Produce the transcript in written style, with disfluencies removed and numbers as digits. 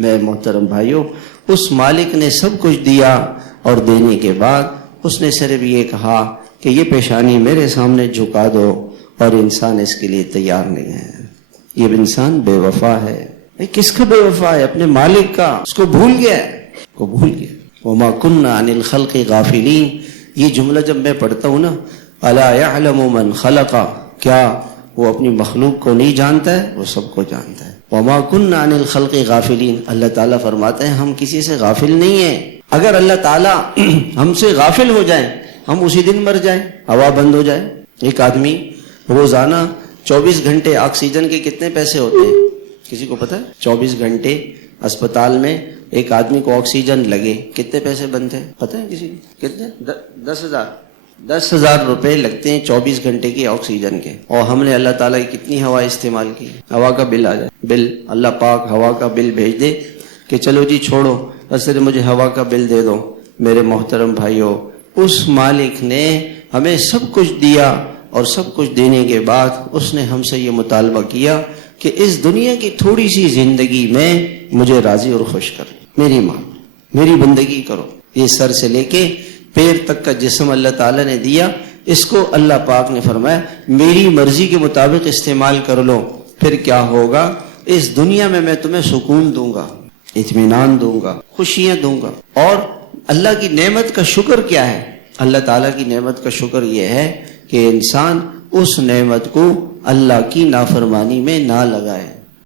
میں محترم بھائیوں، اس مالک نے سب کچھ دیا اور دینے کے بعد اس نے صرف یہ کہا کہ یہ پیشانی میرے سامنے جھکا دو، اور انسان اس کے لیے تیار نہیں ہے۔ یہ انسان بے وفا ہے۔ کس کا بے وفا ہے؟ اپنے مالک کا، اس کو بھول گیا ہے، کو بھول گیا۔ وما كنا عن الخلق غافلین، یہ جملہ جب میں پڑھتا ہوں نا، الا يعلم من خلق، کیا وہ اپنی مخلوق کو نہیں جانتا ہے؟ وہ سب کو جانتا ہے۔ وما كنا عن الخلق غافلین، اللہ تعالیٰ فرماتے ہیں ہم کسی سے غافل نہیں ہیں۔ اگر اللہ تعالیٰ ہم سے غافل ہو جائیں، ہم اسی دن مر جائیں، ہوا بند ہو جائے۔ ایک آدمی روزانہ 24 گھنٹے آکسیجن کے کتنے پیسے ہوتے ہیں؟ کسی کو پتہ ہے؟ 24 گھنٹے اسپتال میں ایک آدمی کو آکسیجن لگے کتنے پیسے بنتے ہیں؟ پتہ ہے کسی کو؟ کتنے؟ 10,000 روپے لگتے ہیں 24 گھنٹے کی آکسیجن کے۔ اور ہم نے اللہ تعالیٰ کی کتنی ہوا استعمال کی؟ ہوا کا بل آ جائے، بل اللہ پاک ہوا کا بل بھیج دے کہ چلو جی چھوڑو، بس صرف مجھے ہوا کا بل دے دو۔ میرے محترم بھائیوں، اس مالک نے ہمیں سب کچھ دیا، اور سب کچھ دینے کے بعد اس نے ہم سے یہ مطالبہ کیا کہ اس دنیا کی تھوڑی سی زندگی میں مجھے راضی اور خوش کر، میری ماں، میری بندگی کرو۔ یہ سر سے لے کے پیر تک کا جسم اللہ تعالیٰ نے دیا، اس کو اللہ پاک نے فرمایا میری مرضی کے مطابق استعمال کر لو، پھر کیا ہوگا؟ اس دنیا میں تمہیں سکون دوں گا، اطمینان دوں گا، خوشیاں دوں گا۔ اور اللہ کی نعمت کا شکر کیا ہے؟ اللہ تعالیٰ کی نعمت کا شکر یہ ہے کہ انسان اس نعمت کو اللہ کی نافرمانی میں نہ لگائے۔